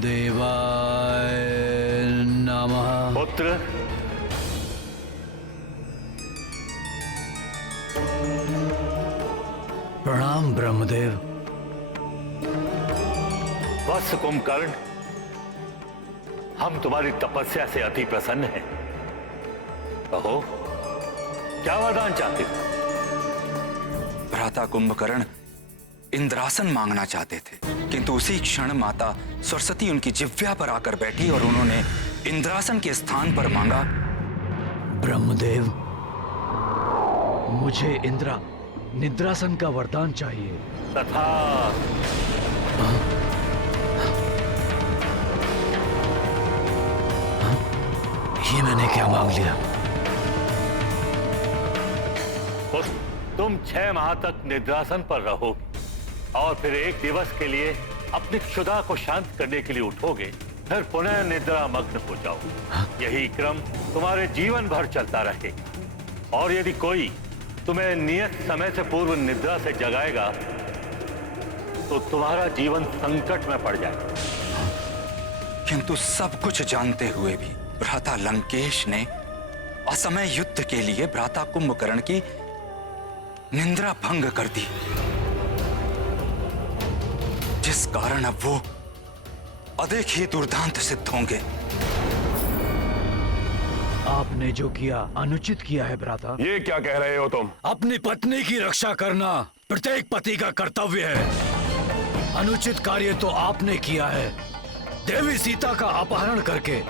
ब्रह्मदेवाय नमः। पुत्र, प्रणाम ब्रह्मदेव। वत्स कुंभकर्ण, हम तुम्हारी तपस्या से अति प्रसन्न हैं। कहो, क्या वरदान चाहते हो? भ्राता कुंभकर्ण इंद्रासन मांगना चाहते थे, किंतु उसी क्षण माता सरस्वती उनकी जिह्वा पर आकर बैठी और उन्होंने इंद्रासन के स्थान पर मांगा। ब्रह्मदेव, मुझे निद्रासन का वरदान चाहिए। तथा ये मैंने क्या मांग लिया? तुम 6 माह तक निद्रासन पर रहोगे और फिर एक दिवस के लिए अपनी क्षुधा को शांत करने के लिए उठोगे, फिर पुनः निद्रा मग्न हो जाओगे। यही क्रम तुम्हारे जीवन भर चलता रहेगा और यदि कोई तुम्हें नियत समय से पूर्व निद्रा से जगाएगा तो तुम्हारा जीवन संकट में पड़ जाएगा। किंतु सब कुछ जानते हुए भी भ्राता लंकेश ने असमय युद्ध के लिए भ्राता कुंभकर्ण की निंद्रा भंग कर दी, जिस कारण अब वो अधिक ही दुर्दांत सिद्ध होंगे। आपने जो किया अनुचित किया है भ्राता। ये क्या कह रहे हो तुम? अपनी पत्नी की रक्षा करना प्रत्येक पति का कर्तव्य है। अनुचित कार्य तो आपने किया है, देवी सीता का अपहरण करके।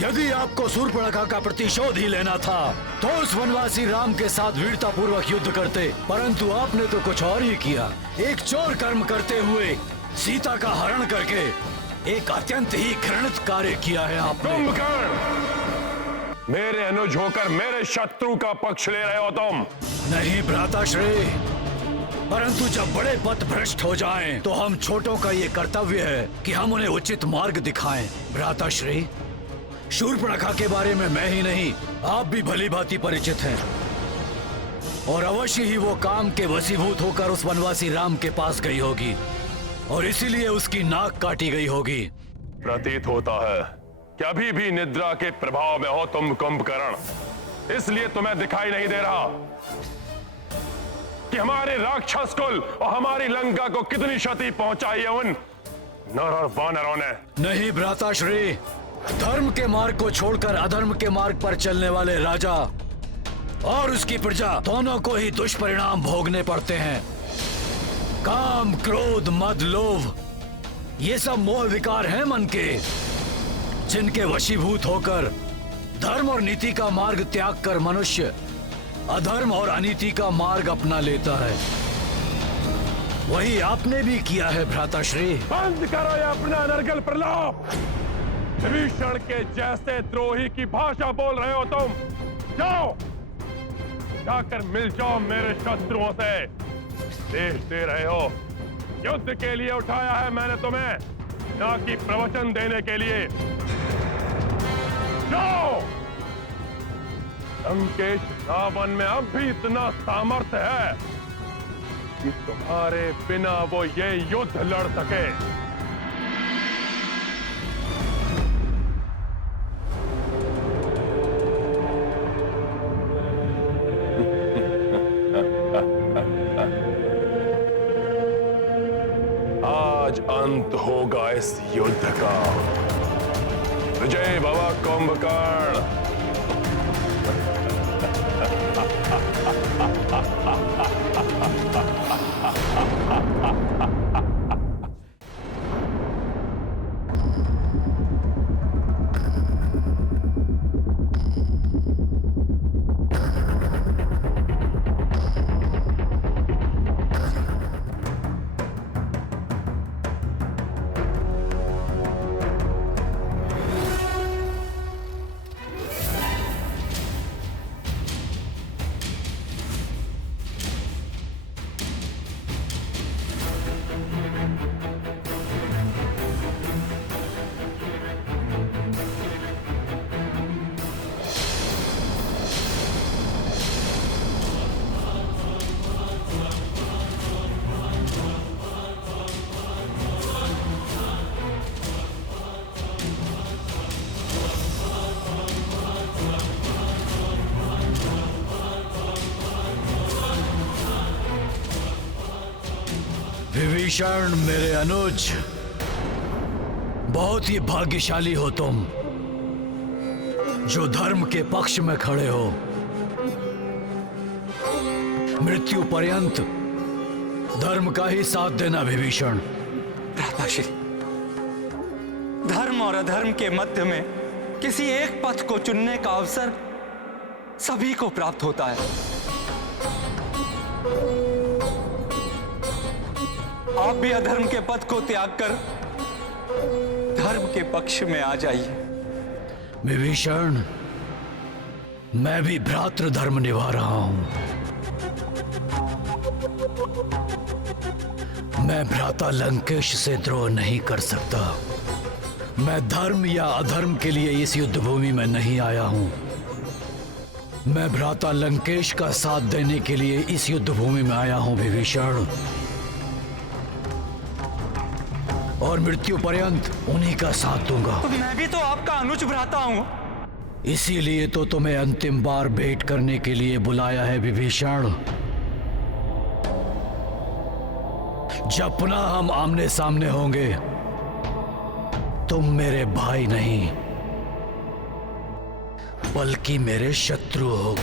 यदि आपको शूर्पणखा का प्रतिशोध ही लेना था तो उस वनवासी राम के साथ वीरता पूर्वक युद्ध करते, परंतु आपने तो कुछ और ही किया। एक चोर कर्म करते हुए सीता का हरण करके एक अत्यंत ही घृणित कार्य किया है आपने। कुंभकर्ण, मेरे अनुज होकर मेरे शत्रु का पक्ष ले रहे हो तुम? नहीं भ्राताश्री, परंतु जब बड़े पथ भ्रष्ट हो जाएं, तो हम छोटों का ये कर्तव्य है कि हम उन्हें उचित मार्ग दिखाएं। भ्राताश्री, शूर्पणखा के बारे में मैं ही नहीं, आप भी भली भांति परिचित हैं और अवश्य ही वो काम के वशीभूत होकर उस वनवासी राम के पास गई होगी और इसीलिए उसकी नाक काटी गई होगी। प्रतीत होता है कि अभी भी निद्रा के प्रभाव में हो तुम कुंभकर्ण, इसलिए तुम्हें दिखाई नहीं दे रहा कि हमारे राक्षस कुल और हमारी लंका को कितनी क्षति पहुंचाई है उन नर और वानरों ने। नहीं भ्राताश्री, धर्म के मार्ग को छोड़कर अधर्म के मार्ग पर चलने वाले राजा और उसकी प्रजा दोनों को ही दुष्परिणाम भोगने पड़ते हैं। काम, क्रोध, मद, लोभ, ये सब मोह विकार हैं मन के, जिनके वशीभूत होकर धर्म और नीति का मार्ग त्याग कर मनुष्य अधर्म और अनीति का मार्ग अपना लेता है। वही आपने भी किया है भ्राताश्री। बंद करो ये अपना नरगल प्रलाप। विभीषण के जैसे द्रोही की भाषा बोल रहे हो तुम। जाओ, जाकर मिल जाओ मेरे शत्रुओं से। देश दे रहे हो, युद्ध के लिए उठाया है मैंने तुम्हें, ना कि प्रवचन देने के लिए। जाओ। लंकेश रावण में अब भी इतना सामर्थ्य है कि तुम्हारे बिना वो ये युद्ध लड़ सके। आज अंत होगा इस युद्ध का। विजय भव कुंभकर्ण। विभीषण मेरे अनुज, बहुत ही भाग्यशाली हो तुम जो धर्म के पक्ष में खड़े हो। मृत्यु पर्यंत धर्म का ही साथ देना विभीषण। भ्राताश्री, धर्म और अधर्म के मध्य में किसी एक पथ को चुनने का अवसर सभी को प्राप्त होता है। आप भी अधर्म के पथ को त्याग कर धर्म के पक्ष में आ जाइए। विभीषण, मैं भी भ्रातृ धर्म निभा रहा हूं। मैं भ्राता लंकेश से द्रोह नहीं कर सकता। मैं धर्म या अधर्म के लिए इस युद्ध भूमि में नहीं आया हूं। मैं भ्राता लंकेश का साथ देने के लिए इस युद्ध भूमि में आया हूं विभीषण, और मृत्यु पर्यंत उन्हीं का साथ दूंगा। तो मैं भी तो आपका अनुज भ्राता हूं। इसीलिए तो तुम्हें अंतिम बार भेंट करने के लिए बुलाया है विभीषण। जब पुनः हम आमने सामने होंगे, तुम मेरे भाई नहीं बल्कि मेरे शत्रु हो।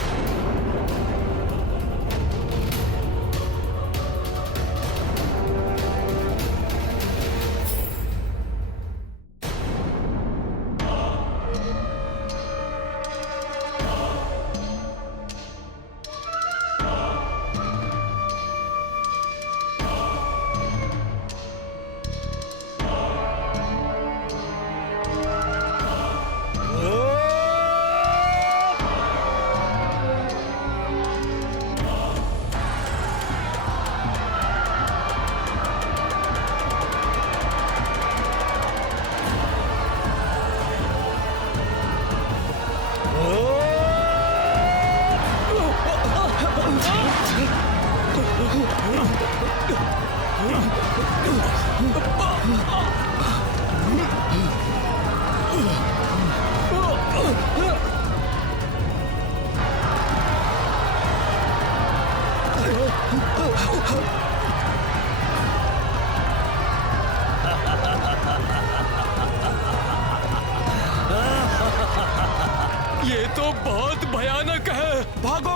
ये तो बहुत भयानक है। भागो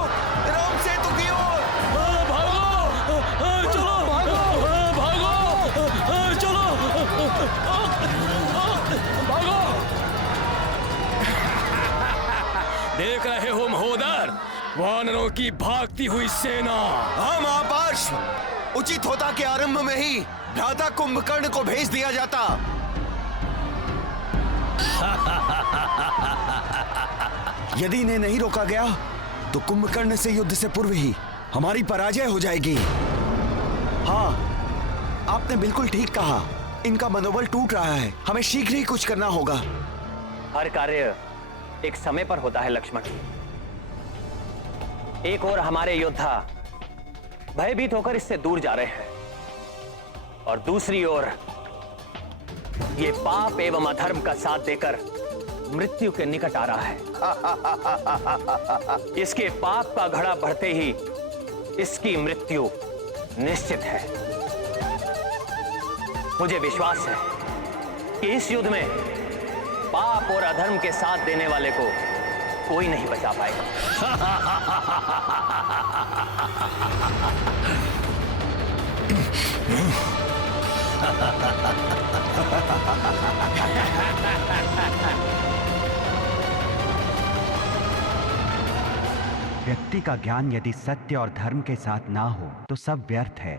राम सेतु की ओर। भागो, चलो, भागो, चलो, भागो। देख रहे हो महोदर, वानरों की भागती हुई सेना। हाँ महापार्श्व, उचित होता कि आरंभ में ही भ्राता कुंभकर्ण को भेज दिया जाता। यदि इन्हें नहीं रोका गया तो कुंभकर्ण से युद्ध से पूर्व ही हमारी पराजय हो जाएगी। हाँ, आपने बिल्कुल ठीक कहा। इनका मनोबल टूट रहा है। हमें शीघ्र ही कुछ करना होगा। हर कार्य एक समय पर होता है लक्ष्मण। एक ओर हमारे योद्धा भयभीत होकर इससे दूर जा रहे हैं, और दूसरी ओर ये पाप एवं अधर्म का साथ देकर मृत्यु के निकट आ रहा है। इसके पाप का घड़ा बढ़ते ही इसकी मृत्यु निश्चित है। मुझे विश्वास है कि इस युद्ध में पाप और अधर्म के साथ देने वाले को कोई नहीं बचा पाएगा। व्यक्ति का ज्ञान यदि सत्य और धर्म के साथ ना हो तो सब व्यर्थ है।